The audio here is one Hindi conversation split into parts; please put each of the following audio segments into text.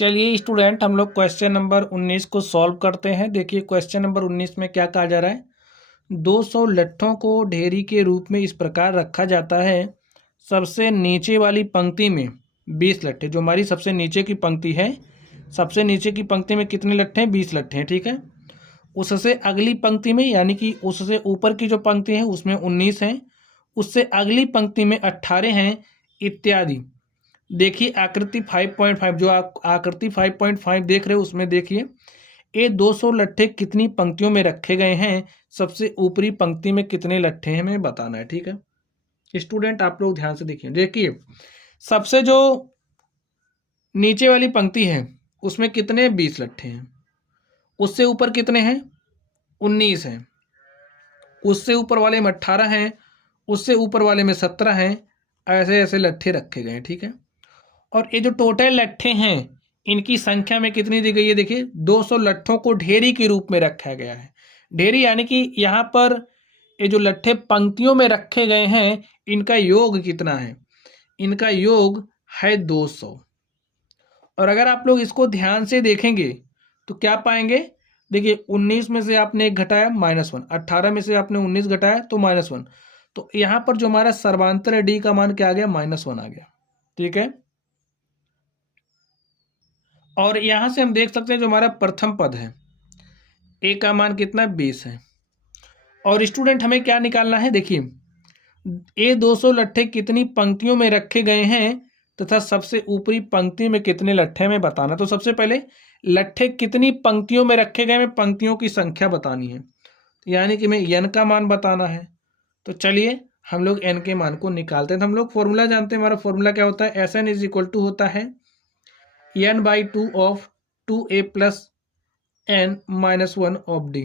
चलिए स्टूडेंट, हम लोग क्वेश्चन नंबर 19 को सॉल्व करते हैं। देखिए क्वेश्चन नंबर 19 में क्या कहा जा रहा है। 200 लट्ठों को ढेरी के रूप में इस प्रकार रखा जाता है। सबसे नीचे वाली पंक्ति में 20 लट्ठे, जो हमारी सबसे नीचे की पंक्ति है, सबसे नीचे की पंक्ति में कितने लट्ठे हैं? 20 लट्ठे हैं, ठीक है। उससे अगली पंक्ति में, यानी कि उससे ऊपर की जो पंक्ति है उसमें 19 हैं, उससे अगली पंक्ति में 18 हैं, इत्यादि। देखिए आकृति 5.5, जो आप आकृति 5.5 देख रहे हो उसमें देखिए ये 200 लट्ठे कितनी पंक्तियों में रखे गए हैं, सबसे ऊपरी पंक्ति में कितने लट्ठे हैं हमें बताना है, ठीक है। स्टूडेंट आप लोग ध्यान से देखिए, देखिए सबसे जो नीचे वाली पंक्ति है उसमें कितने 20 लट्ठे हैं, उससे ऊपर कितने हैं? 19 हैं, उससे ऊपर वाले में 18 हैं, उससे ऊपर वाले में 17 हैं, ऐसे ऐसे लट्ठे रखे गए हैं, ठीक है। और ये जो टोटल लट्ठे हैं इनकी संख्या में कितनी दी गई है? देखिए 200 लट्ठों को ढेरी के रूप में रखा गया है। ढेरी यानी कि यहाँ पर ये जो लट्ठे पंक्तियों में रखे गए हैं इनका योग कितना है? इनका योग है 200। और अगर आप लोग इसको ध्यान से देखेंगे तो क्या पाएंगे? देखिए 19 में से आपने एक घटाया -1, 18 में से आपने 19 घटाया तो -1, तो यहाँ पर जो हमारा सर्वांतर है डी का मान क्या आ गया? -1 आ गया, ठीक है। और यहां से हम देख सकते हैं जो हमारा प्रथम पद है ए का मान कितना? 20 है। और स्टूडेंट हमें क्या निकालना है? देखिए ये 200 लट्ठे कितनी पंक्तियों में रखे गए हैं तथा सबसे ऊपरी पंक्ति में कितने लट्ठे में बताना। तो सबसे पहले लट्ठे कितनी पंक्तियों में रखे गए हैं, पंक्तियों की संख्या बतानी है, यानी कि मैं n का मान बताना है। तो चलिए हम लोग n के मान को निकालते हैं। तो हम लोग फॉर्मूला जानते हैं, हमारा फॉर्मूला क्या होता है? Sn इज इक्वल टू होता है n/2 of 2a plus n-1 of d,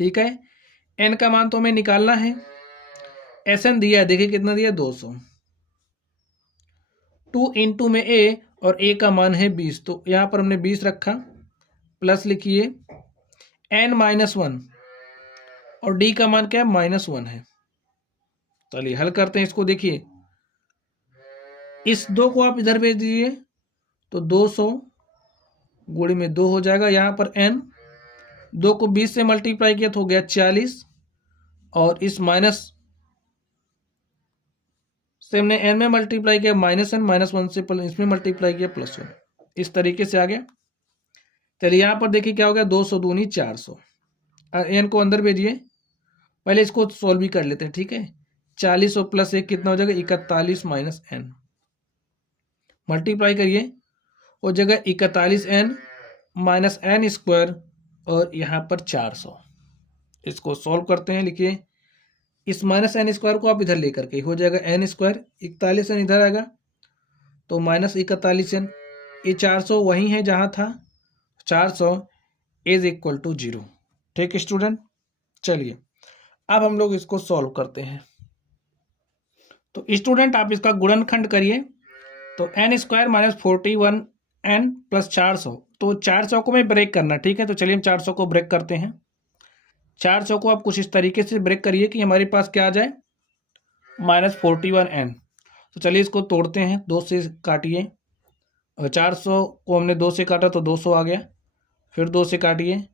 ठीक है। n का मान तो हमें निकालना है। Sn दिया है, देखिए कितना दिया? 200। 2 इंटू में a, और a का मान है 20, तो यहाँ पर हमने 20 रखा, प्लस लिखिए n-1, और d का मान क्या है? -1 है। चलिए हल करते हैं इसको। देखिए इस 2 को आप इधर भेज दीजिए तो 200 गुणे में 2 हो जाएगा। यहाँ पर n, 2 को 20 से मल्टीप्लाई किया तो हो गया 40, और इस माइनस से हमने n में मल्टीप्लाई किया -n, -1 से इसमें मल्टीप्लाई किया +1, इस तरीके से आ गया। चलिए यहाँ पर देखिए क्या हो गया? 200 दूनी 400, n को अंदर भेजिए। पहले इसको सोल्व भी कर लेते हैं, ठीक है। 40 और +1 कितना हो जाएगा? 41 माइनस n, मल्टीप्लाई करिए, हो जाएगा 41n माइनस n स्क्वायर, और यहाँ पर 400। इसको सॉल्व करते हैं, लिखिए इस -n स्क्वायर को आप इधर लेकर के, हो जाएगा n स्क्वायर, 41n इधर आएगा तो -41n, ये 400 वही है जहाँ था, 400 इज इक्वल टू 0, ठीक है स्टूडेंट। चलिए अब हम लोग इसको सॉल्व करते हैं। तो स्टूडेंट आप इसका गुणनखंड करिए, तो n square minus 41n plus 400, तो 400 को मैं ब्रेक करना, ठीक है। तो चलिए हम 400 को ब्रेक करते हैं। 400 को आप कुछ इस तरीके से ब्रेक करिए कि हमारे पास क्या आ जाए? -41n। तो चलिए इसको तोड़ते हैं, 2 से काटिए, और 400 को हमने 2 से काटा तो 200 आ गया, फिर 2 से काटिए,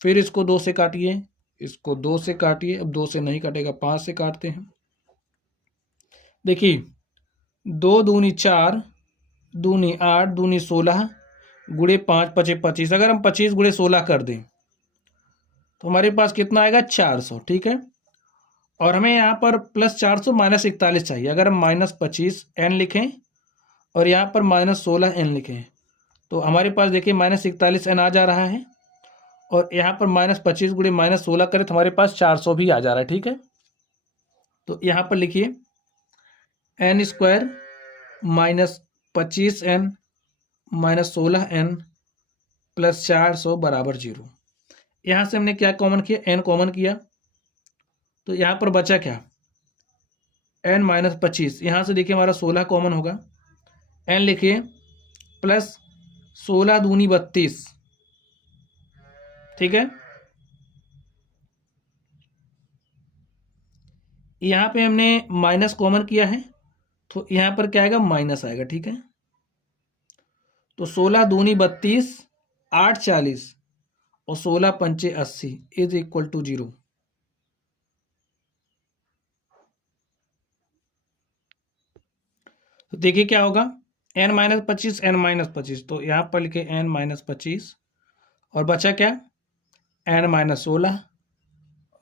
फिर इसको 2 से काटिए, इसको 2 से काटिए, अब 2 से नहीं कटेगा, 5 से काटते हैं। देखिए 2 दूनी 4, दूनी 8, दूनी 16, गुणे 5 × 5 = 25। अगर हम 25 गुणे 16 कर दें तो हमारे पास कितना आएगा? 400, ठीक है। और हमें यहाँ पर +400 -41 चाहिए। अगर हम -25n लिखें और यहाँ पर -16n लिखें तो हमारे पास देखिए -41n आ जा रहा है, और यहाँ पर -25 गुणे -16 करें तो हमारे पास 400 भी आ जा रहा है, ठीक है। तो यहाँ पर लिखिए n square -25n -16n plus 400 बराबर 0। यहाँ से हमने क्या कॉमन किया? n कॉमन किया, तो यहाँ पर बचा क्या? n -25, यहाँ से देखिए हमारा 16 कॉमन होगा, n लिखिए प्लस 16 दूनी 32, ठीक है। यहाँ पे हमने माइनस कॉमन किया है तो यहाँ पर क्या आएगा? माइनस आएगा, ठीक है। तो 16 दूनी 32, 8 40 और 16 पंचे 80 इज इक्वल टू 0। तो देखिए क्या होगा, n-25 n-25, तो यहां पर लिखे n-25 और बचा क्या, n-16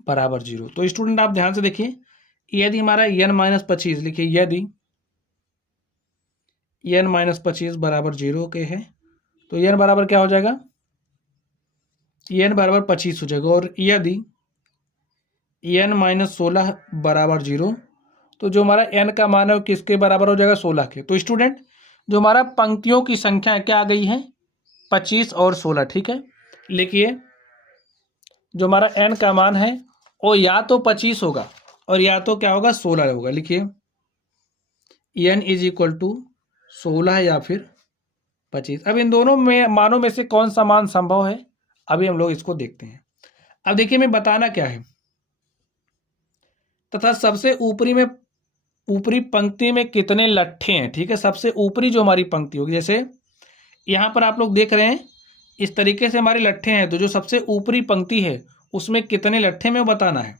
बराबर 0। तो स्टूडेंट आप ध्यान से देखिए, यदि हमारा n-25 लिखिए, यदि n-25 बराबर 0 के है तो n बराबर क्या हो जाएगा, n बराबर 25 हो जाएगा। और यदि n-16 बराबर 0 तो जो हमारा n का मान है वो किसके बराबर हो जाएगा, 16 के। तो स्टूडेंट जो हमारा पंक्तियों की संख्या क्या आ गई है, 25 और 16, ठीक है। लिखिए जो हमारा n का मान है वो या तो 25 होगा और या तो क्या होगा, 16 होगा। लिखिए n इज इक्वल टू 16 या फिर 25। अब इन दोनों में मानों में से कौन सा मान संभव है, अभी हम लोग इसको देखते हैं। अब देखिए मैं बताना क्या है, तथा सबसे ऊपरी पंक्ति में कितने लट्ठे हैं, ठीक है। सबसे ऊपरी जो हमारी पंक्ति होगी, जैसे यहां पर आप लोग देख रहे हैं इस तरीके से हमारे लट्ठे हैं, तो जो सबसे ऊपरी पंक्ति है उसमें कितने लट्ठे में बताना है।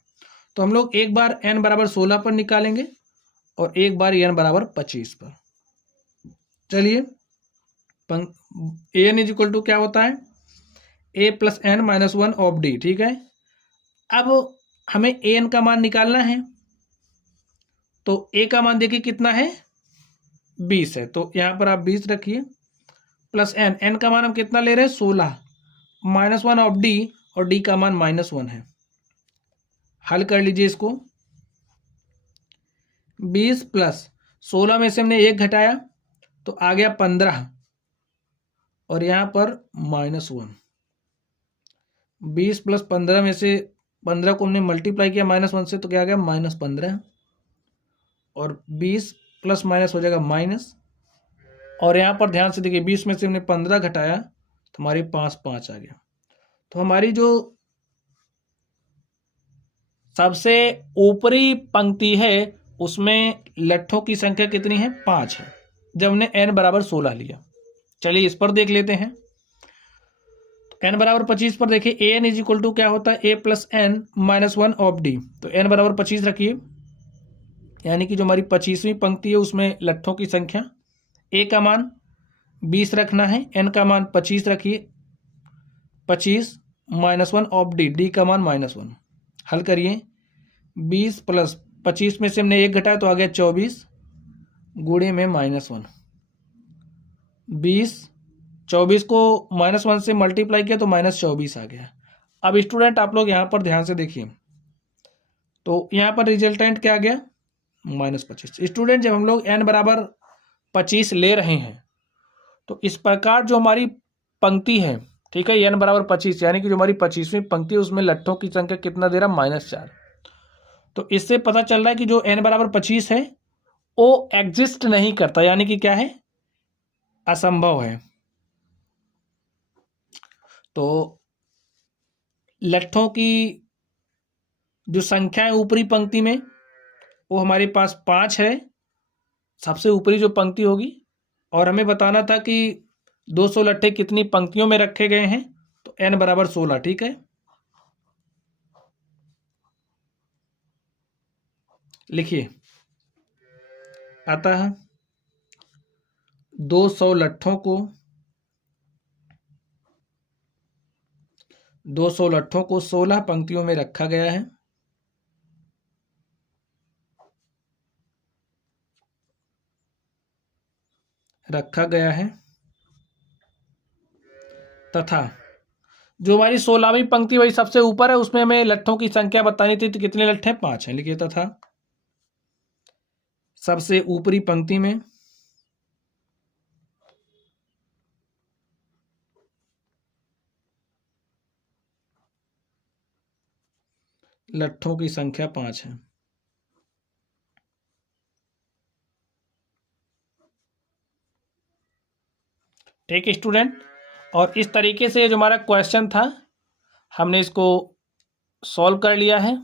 तो हम लोग एक बार n बराबर 16 पर निकालेंगे और एक बार n बराबर 25 पर। चलिए an इज इक्वल टू क्या होता है, a plus n minus 1 of d, ठीक है। अब हमें an का मान निकालना है, तो a का मान देखिए कितना है, 20 है, तो यहां पर आप 20 रखिए प्लस n का मान हम कितना ले रहे हैं, 16 माइनस 1 ऑफ d, और d का मान -1 है। हल कर लीजिए इसको, 20 प्लस 16 में से हमने 1 घटाया तो आ गया 15 और यहां पर -1। 20 प्लस 15 में से 15 को हमने मल्टीप्लाई किया -1 से, तो क्या आ गया, -15। और 20 प्लस माइनस हो जाएगा माइनस, और यहाँ पर ध्यान से देखिए 20 में से हमने 15 घटाया तो हमारे पास 5 आ गया। तो हमारी जो सबसे ऊपरी पंक्ति है उसमें लट्ठों की संख्या कितनी है, 5 है, जब हमने n बराबर 16 लिया। चलिए इस पर देख लेते हैं। n बराबर 25 पर देखिए an इज इक्वल टू क्या होता है, a plus n minus 1 of d। तो n बराबर 25 रखिए, यानी कि जो हमारी 25वीं पंक्ति है उसमें लट्ठों की संख्या, a का मान 20 रखना है, n का मान 25 रखिए, 25 माइनस 1 ऑफ d का मान -1। हल करिए, 20 प्लस 25 में से हमने 1 घटाया तो आ गया 24 गुणे में -1। 20 24 को -1 से मल्टीप्लाई किया तो -24 आ गया। अब स्टूडेंट आप लोग यहाँ पर ध्यान से देखिए, तो यहाँ पर रिजल्टेंट क्या आ गया, -25। स्टूडेंट जब हम लोग n बराबर 25 ले रहे हैं तो इस प्रकार जो हमारी पंक्ति है, ठीक है, n बराबर 25, यानी कि जो हमारी 25वीं पंक्ति है उसमें लट्ठों की संख्या कितना दे रहा, -4। तो इससे पता चल रहा है कि जो n बराबर 25 है वो एग्जिस्ट नहीं करता, यानी कि क्या है, असंभव है। तो लट्ठों की जो संख्या है ऊपरी पंक्ति में वो हमारे पास 5 है, सबसे ऊपरी जो पंक्ति होगी, और हमें बताना था कि 200 लट्ठे कितनी पंक्तियों में रखे गए हैं, तो n बराबर 16, ठीक है। लिखिए अतः 200 लट्ठों को 16 पंक्तियों में रखा गया है, तथा जो हमारी 16वीं पंक्ति वही सबसे ऊपर है उसमें हमें लट्ठों की संख्या बतानी थी, तो कितने लट्ठे, 5 हैं। लिखिए तथा सबसे ऊपरी पंक्ति में लट्ठों की संख्या 5 है। ठीक है स्टूडेंट, और इस तरीके से जो हमारा क्वेश्चन था हमने इसको सॉल्व कर लिया है।